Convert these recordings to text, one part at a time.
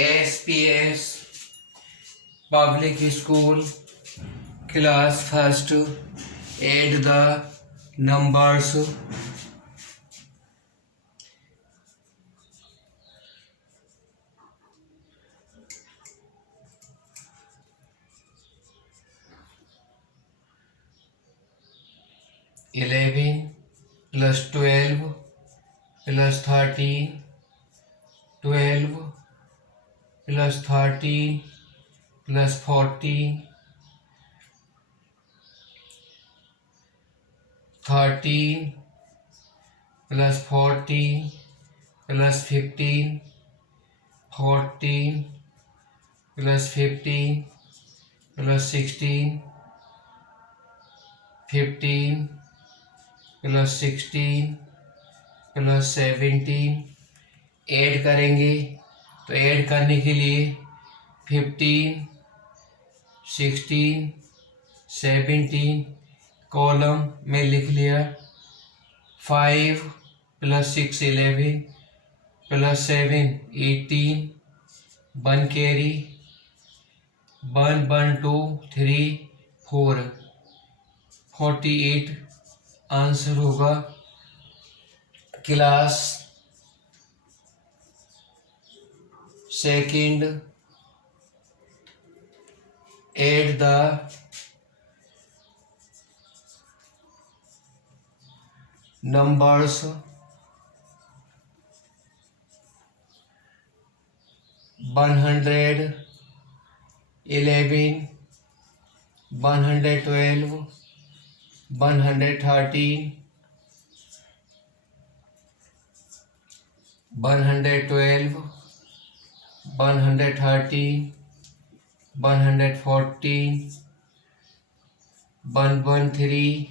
SPS Public School Class First. Add the numbers 11 plus 12 plus 13, 12 plus 13 plus 14, 13 plus 14 plus 15, 14 plus 15 plus 16, 15 plus 16 plus 17. Add करेंगे तो add करने के लिए 15, 16, 17 column में लिख लिया. 5 plus 6 11 plus 7 18, 1 कैरी, 1 1 2 3 4, 48 आंसर होगा. Class second. Add the numbers 111, 112, 113, 112, 113, 114, 113,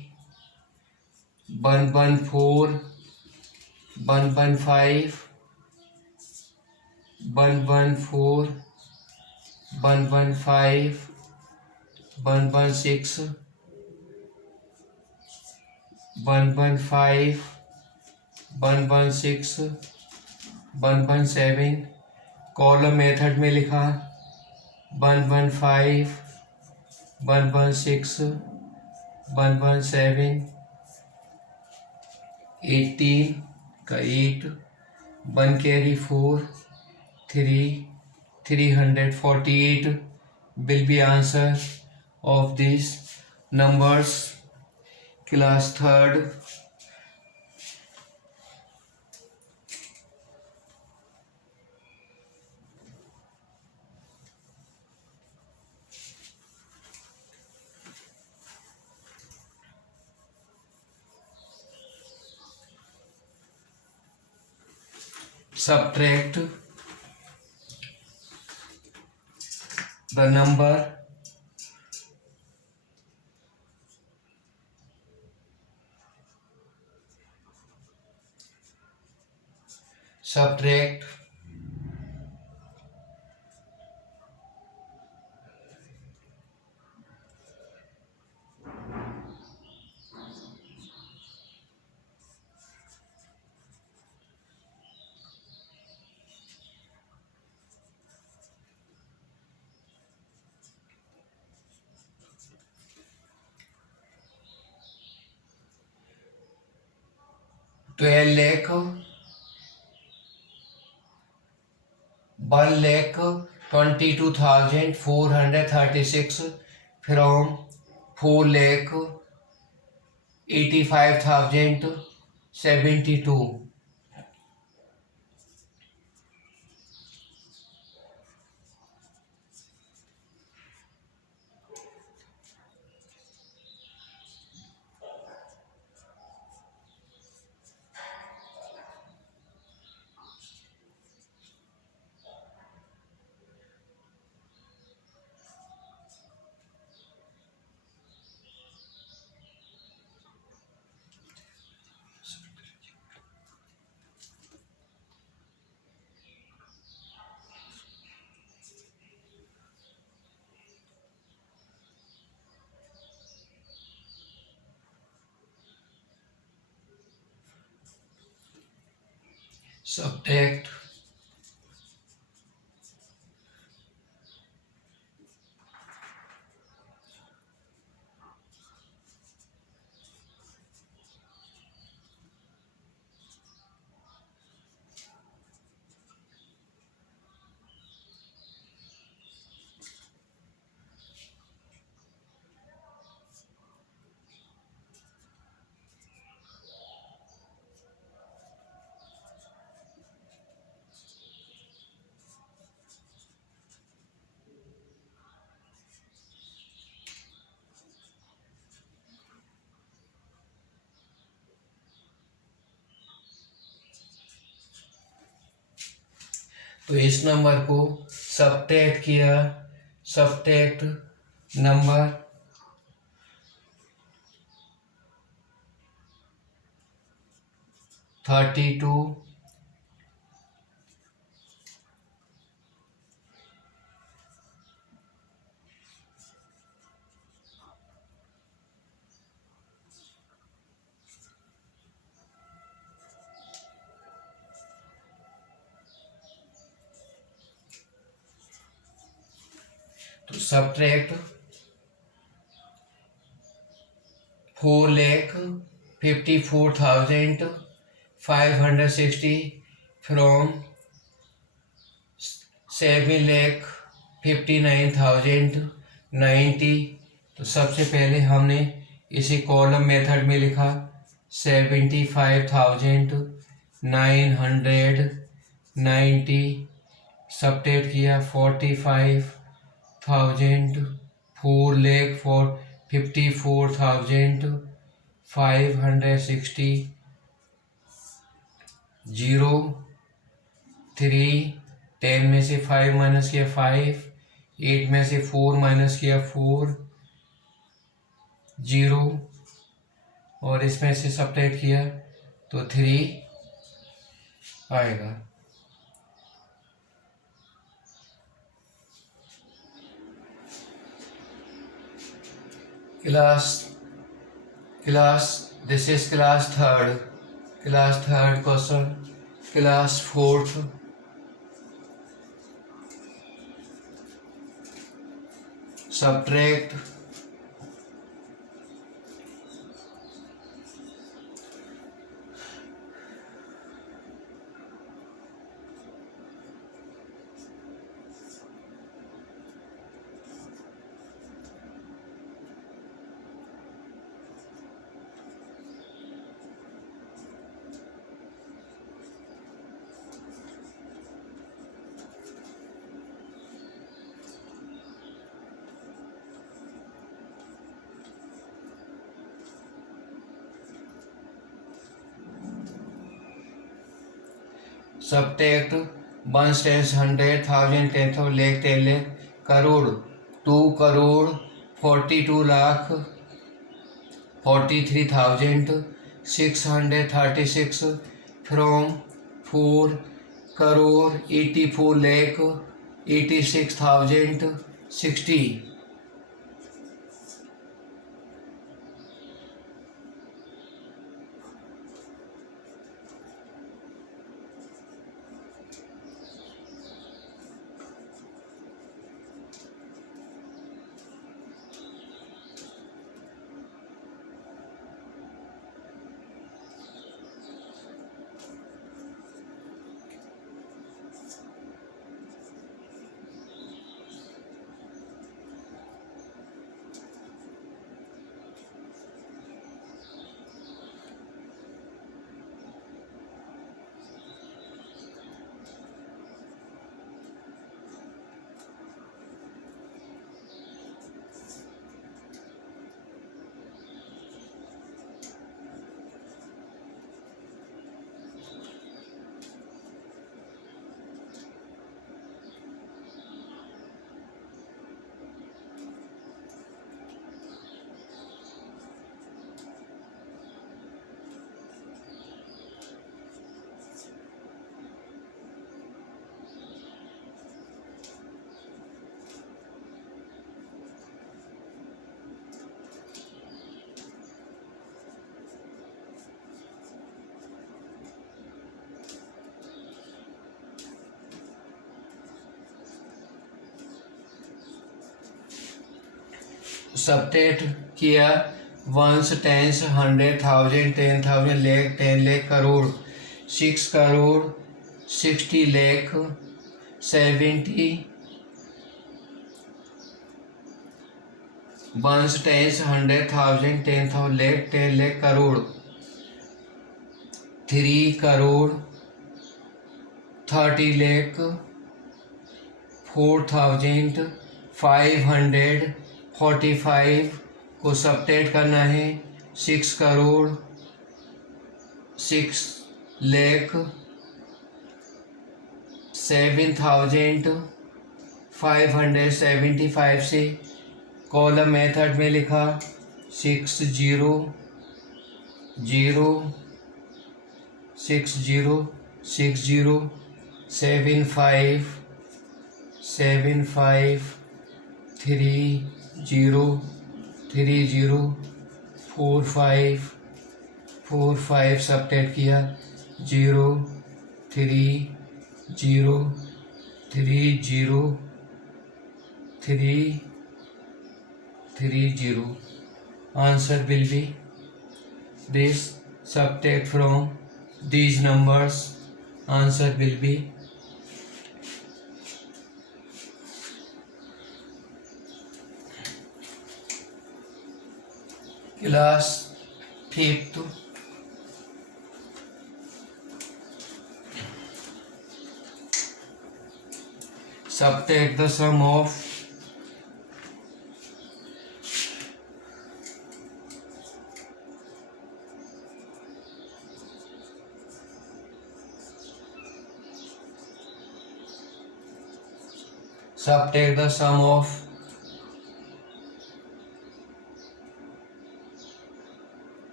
114, 115, 114, 115, 116, 115, 116, 117 column method में लिखा. 115, 116, 117, 18 का 8, 1 carry 4, 3, 348 will be answer of these numbers. Class third. Subtract the number 12 lakh 1,22,436 from 4,85,072. Subtract तो इस नंबर को सब्ट्रैक्ट किया, सब्ट्रैक्ट नंबर 32 तो सब्ट्रैक्ट 4,54,560 फ्रॉम 7,59,090। तो सबसे पहले हमने इसे कॉलम मेथड में लिखा 75,990, सब्ट्रैक्ट किया 45,000, 4,54,560, 0, 3, 10 में से 5 माइनस किया 5, 8 में से 4 माइनस किया 4, 0, और इसमें से सब्ट्रैक्ट किया तो 3 आएगा। This is class third question, class fourth, subtract 1 tens 100 1000 tenth of lakh 10 lakh crore 2 crore 42 lakh 43,636 from 4 crore 84 lakh 86,060। Subtract किया 1 tens 100 1000 10,000 lakh 10 lakh crore 6 crore 60 lakh 70 1 tens 100,000 10,000 lakh 10 lakh crore 3 crore 30 lakh 4,545 को subtract करना है 6 crore 6 lakh 7,575 से column method में लिखा 60 0 60 60 75 75 30 30 45 45 subtract किया 0 3 0 3 0 3 3 0. Answer will be this. Subtract from these numbers. Answer will be class 5th. Subtract the sum of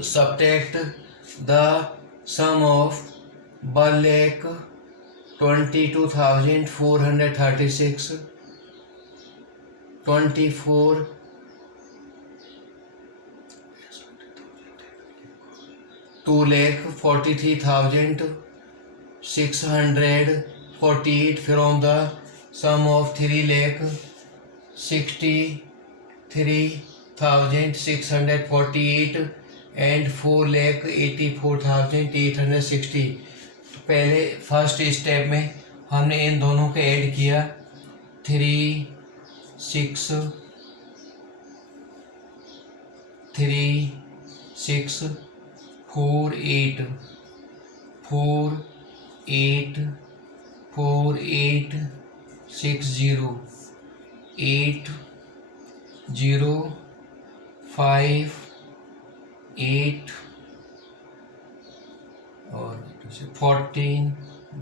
to subtract the sum of 1,22,436 24 2,43,648 from the sum of 3,63,648 and 4,84,860. पहले first step में हमने इन दोनों को add किया 3 6 3 6 4 8 4 8 4 8 6 0 8 0 5 8 और 14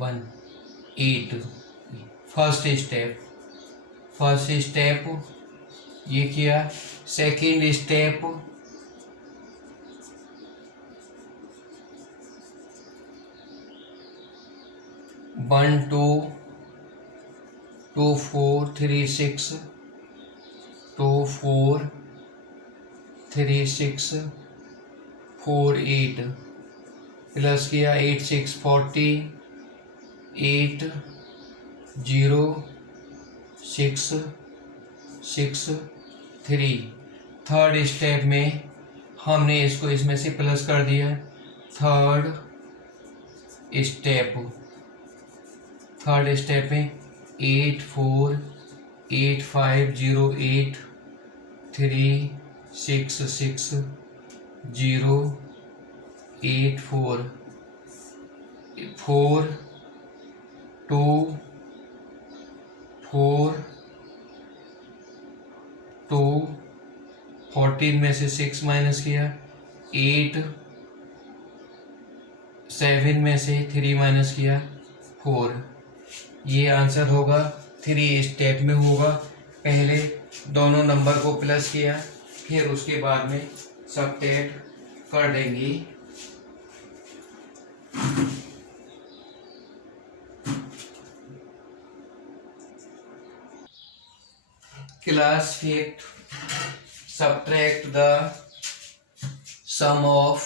1 8. First step ये किया. Second step 1 2 2 4 3 6 2 4 3 6 4 8 plus किया 8 6 40 8 0 6 6 3. थर्ड स्टेप में हमने इसको इसमें से प्लस कर दिया. थर्ड स्टेप में 8 4 8 5 0 8 3 6 6 0 8 4 4 2 4 2 14 में से 6 माइनस किया. 8 7 में से 3 माइनस किया 4. ये आंसर होगा. 3 स्टेप में होगा. पहले दोनों नंबर को प्लस किया, फिर उसके बाद में सबट्रैक्ट कर देंगे. Class 5th. Subtract the sum of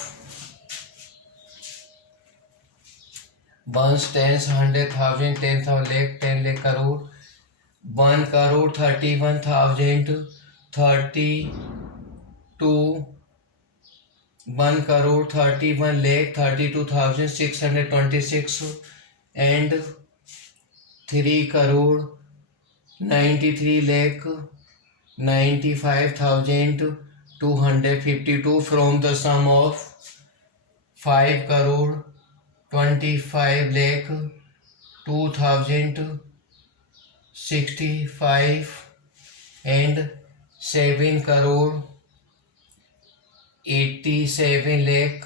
ones, tens, 100,000, 10,000 lakh, 10 lakh, crore, 1 crore 31,000, 32, 1 crore 31 lakh 32,626, and 3 crore 93 lakh 95,252 from the sum of 5 crore 25 lakh 2,065 and 7 crore 87 lakh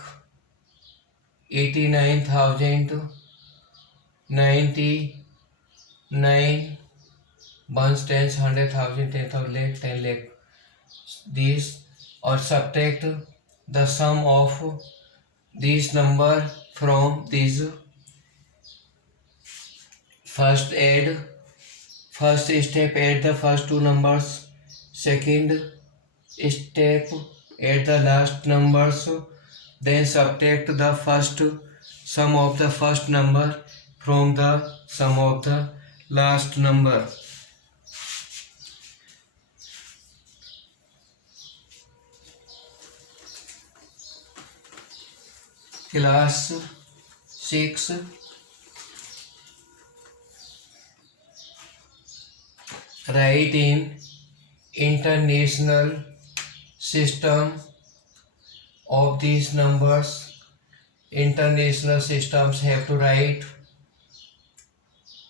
89,099, ones, tens, 100,000, 10,000 lakh, 10 lakh. These, or subtract the sum of these number from these. First step, add the first two numbers. Second step, add the last numbers. Then subtract the first sum of the first number from the sum of the last number. Class 6, write in international system of these numbers. International systems have to write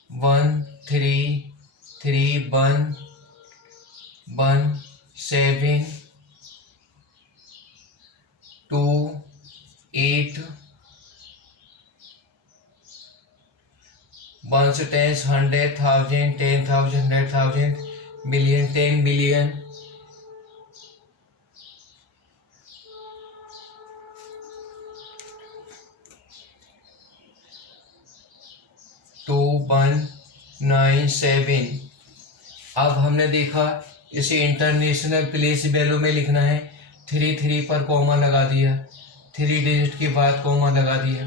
1 3 3 1 1 7 2 8 ones, tens, 100,000, 10,000, 100,000, million, 10 billion, 2197। अब हमने देखा इसे international place value में लिखना है। 3 पर comma लगा दिया, 3 डिजिट के बाद कॉमा लगा दिया।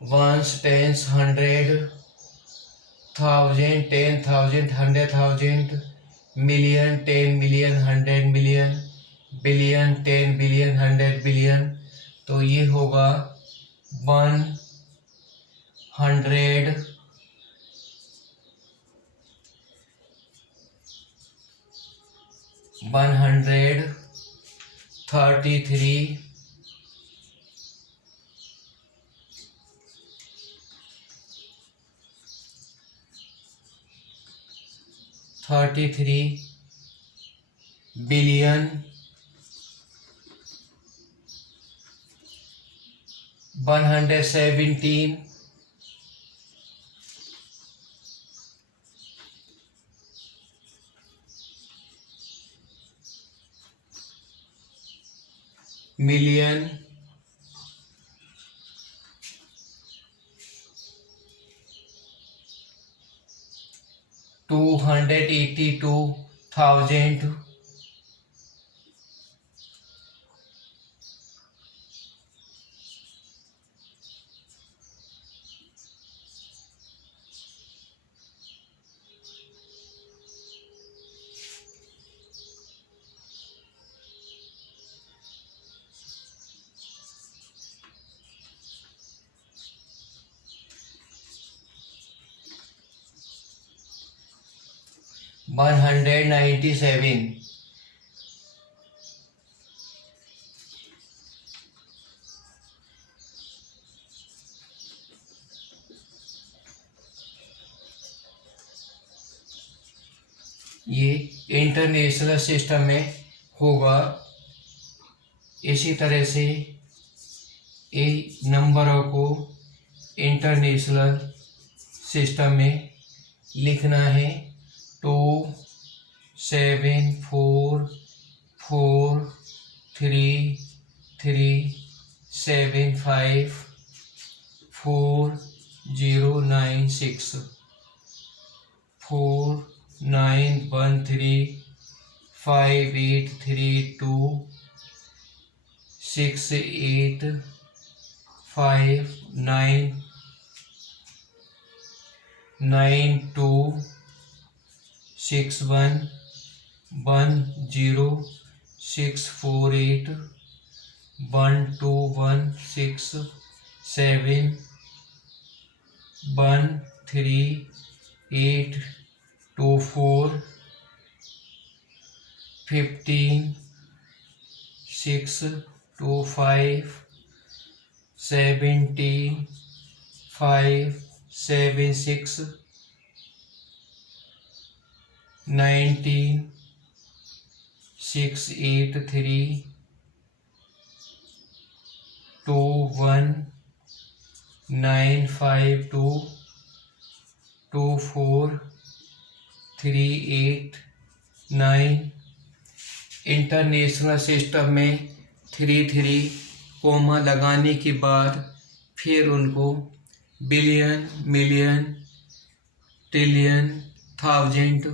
Ones, tens, 100,000, 10,000, 100,000, million, 10 million, 100 million, billion, 10 billion, 100 billion. तो ये होगा 100 133 बिलियन 117 मिलियन 282,000 197। ये इंटरनेशनल सिस्टम में होगा। इसी तरह से इन नंबरों को इंटरनेशनल सिस्टम में लिखना है। 2 7 4 4 3 3 7 5 4 0 9 6 4 9 1 3 5 8 3 2 6 8 5 9 9261 15 625 17 576 19 683 21 952 24 389। इंटरनेशनल सिस्टम में 3 कोमा लगाने के बाद फिर उनको बिलियन, मिलियन, ट्रिलियन, थाउजेंड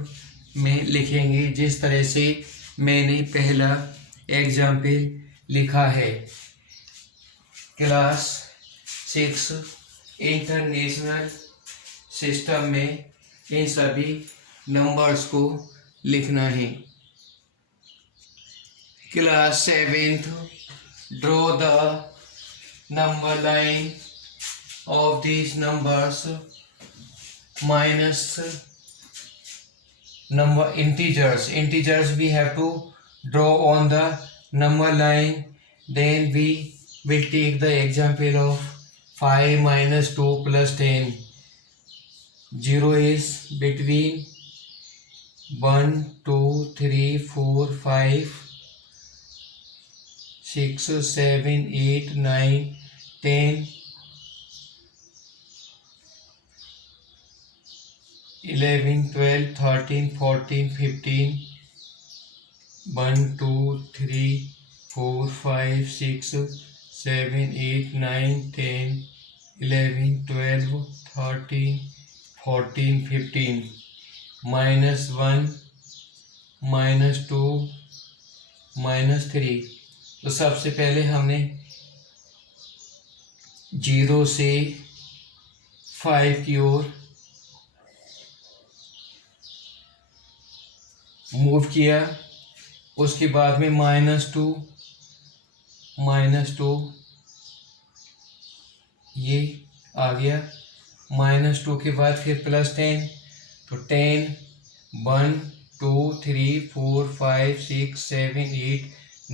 में लिखेंगे, जिस तरह से मैंने पहला एग्जाम्पल लिखा है। क्लास 6 इंटरनेशनल सिस्टम में इन सभी नंबर्स को लिखना है। Class 7 draw the number line of these numbers minus number integers we have to draw on the number line. Then we will take the example of 5 minus 2 plus 10. 0 is between 1 2 3 4 5 6 7 8 9 10 11 12 13 14 15 1 2 3 4 5 6 7 8 9 10 11 12 13 14 15 -1 -2 -3। तो सबसे पहले हमने 0 से 5 की ओर move किया, उसके बाद में -2 ये आ गया, -2 के बाद फिर +10, तो 10 1 2 3 4 5 6 7 8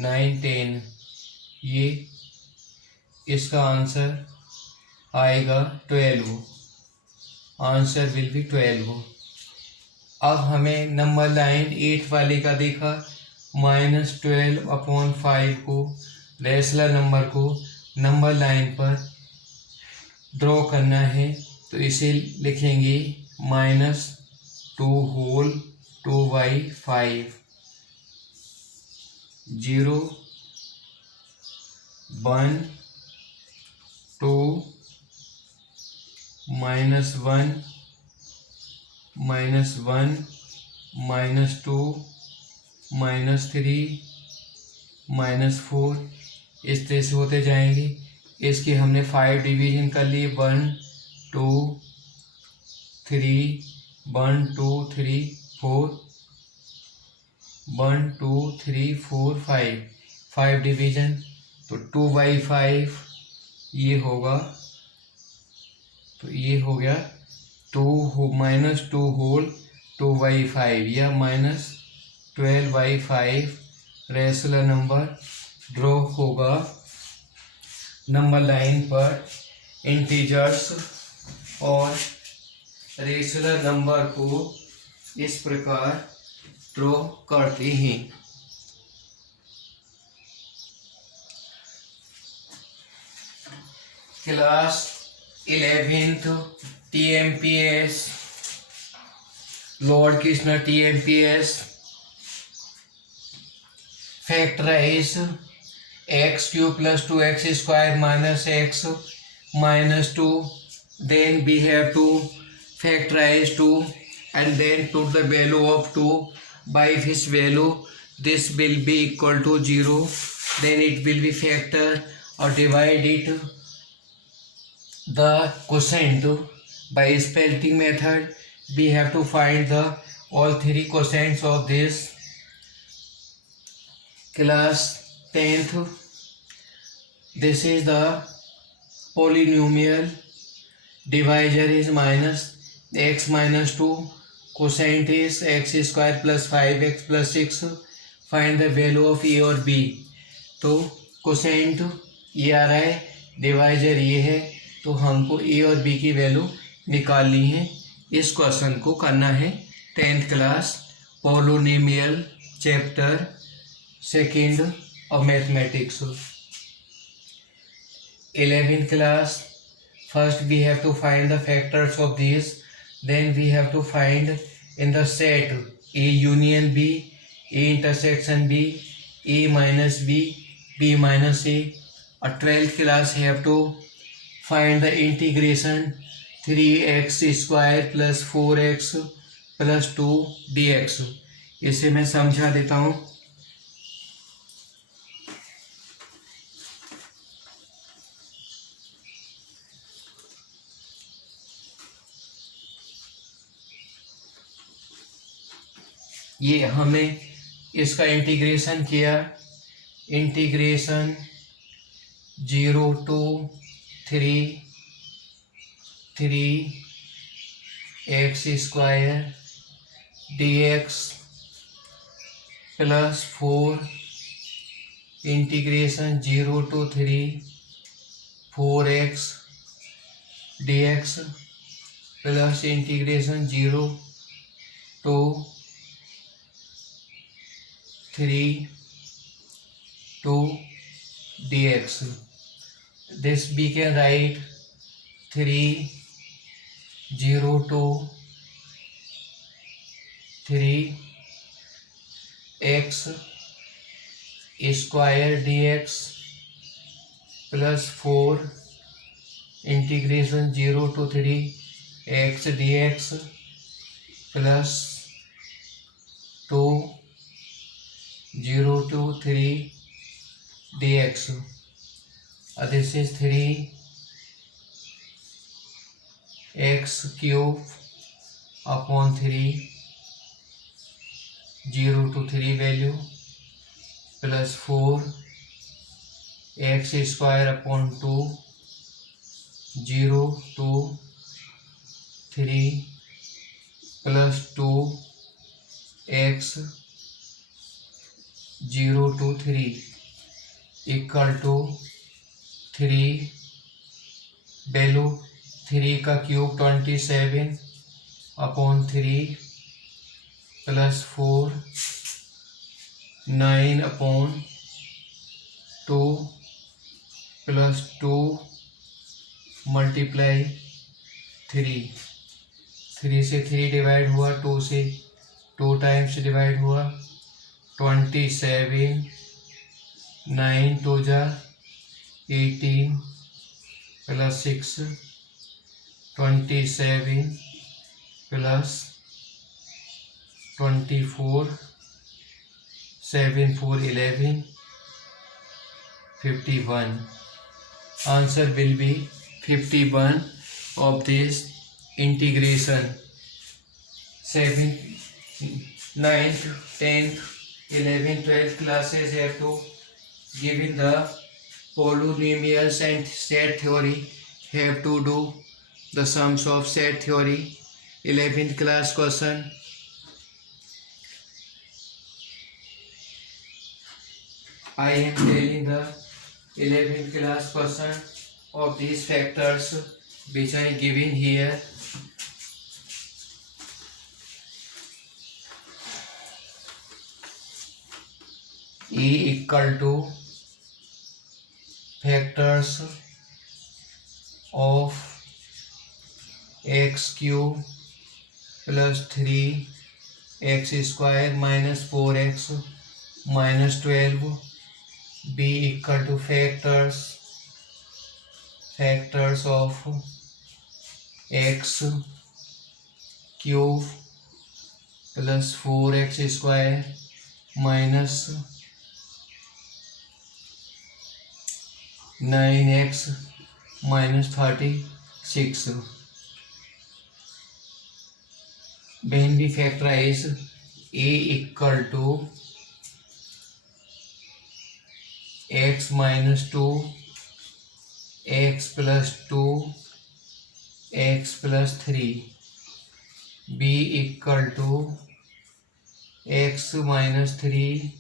9 10, ये इसका आंसर आएगा 12। Answer will be 12। अब हमें नंबर लाइन 8 वाले का देखा, -12/5 को रेशनल नंबर को नंबर लाइन पर ड्रॉ करना है, तो इसे लिखेंगे -2 होल 2/5। 0 1 2 -1 -1 -2 -3 -4, इस तरह से होते जाएंगे। इसके हमने 5 डिवीजन कर लिए, 1 2 3 1 2 3 4 1 2 3 4 5 डिवीजन, तो 2/5 ये होगा, तो ये हो गया -2 होल 2/5 या -12/5 रेशनल नंबर ड्रॉ होगा नंबर लाइन पर। इंटीजर्स और रेशनल नंबर को इस प्रकार ड्रॉ करते हैं। Class 11th TMPS lord Krishna TMPS factorise x³ + 2x² - x -2, then we have to factorize 2 and then put the value of 2 by which value this will be equal to 0, then it will be factor or divide it the quotient By spelling method, we have to find the all three quotients of this class 10th. This is the polynomial. Divisor is minus x minus 2. Quotient is x square plus 5x plus 6. Find the value of a और b. तो quotient ये आ रहा है, divisor ये है, तो हमको ए और बी की वैल्यू निकालनी है। इस क्वेश्चन को करना है 10th class polynomial chapter 2 of mathematics. 11th class, first we have to find the factors of these, then we have to find in the set A union B, A intersection B, A minus B, B minus A. A 12th class have to find the integration 3x square plus 4x plus 2 dx। इसे मैं समझा देता हूँ। ये हमें इसका integration किया, integration 0 to 3x square dx plus 4 integration 0 to 4x dx plus integration 0 to 2 dx. This we can write 0 to 3x square dx plus 4 integration 0 to 3x dx plus 2 0 to 3 dx. This is 3x cube upon 3 0 to 3 value plus 4x square upon 2 0 to 3 plus 2x 0 to 3 equal to 3 value 3 का cube 27 upon 3 plus 4 9 upon 2 plus 2 multiply 3 से 3 divide हुआ, 2 से 2 times divide हुआ, 27 9 2 जा 18 plus 6 27 plus 24 7 4 11 51. Answer will be 51 of this integration. 7th 9th 10th 11th 12th classes have to given the polynomials and set theory, have to do the sums of set theory. 11th class question. I am telling the 11th class question of these factors which I given here. E equal to factors of x cube plus 3x square minus 4x minus 12. B equal to factors of x cube plus 4x square minus 9x minus 36. when we factorize a equal to x minus 2 x plus 2 x plus 3, b equal to x minus 3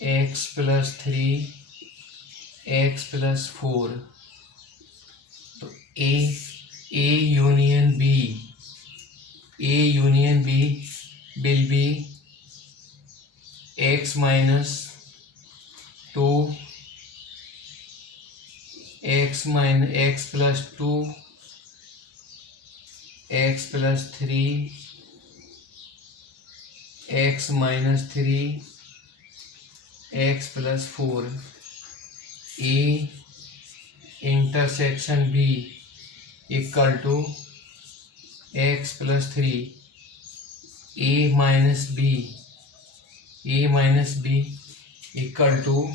x plus 3 x plus 4. तो A union B will be x minus 2 x plus 2 x plus 3 x minus 3 x plus 4. A intersection B equal to x plus 3. A minus B equal to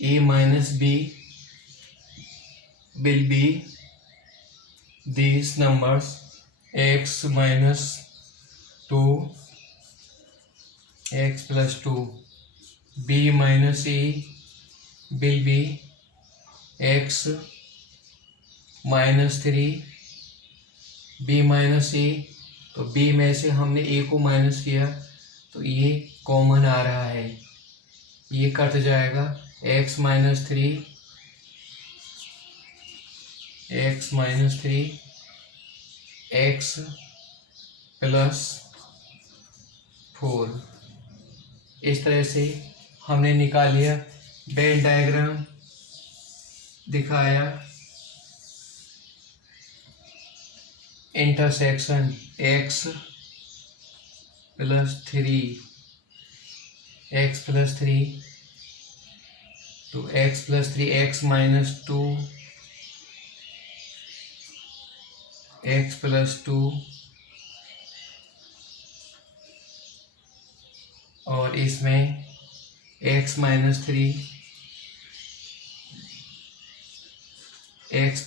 A minus B will be these numbers x minus 2 x plus 2. B minus A will be x minus 3 b minus ए. तो b में से हमने a को minus किया तो ये common आ रहा है, ये कट जाएगा. x minus 3 x plus 4. इस तरह से हमने निकाल लिया. वेन डायग्राम दिखाया. इंटरसेक्शन x प्लस 3 तो x plus 3 x minus 2 x plus 2 और इसमें x माइनस 3 x